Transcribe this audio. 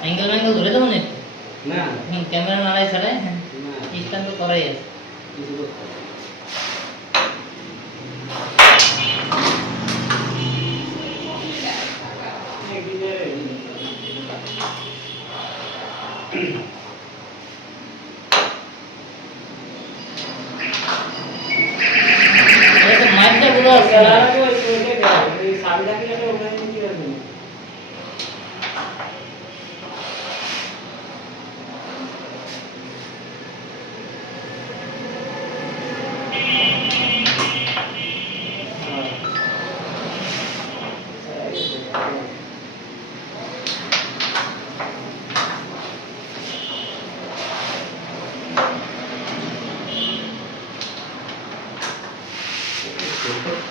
Angle mangle ধরে দেবো না ক্যামেরা নাড়াই ছাড়াই স্ট্যান্ড তো করাই আছে মাছটা পুরো আছে সাবিটা কি ওখানে ¿cierto?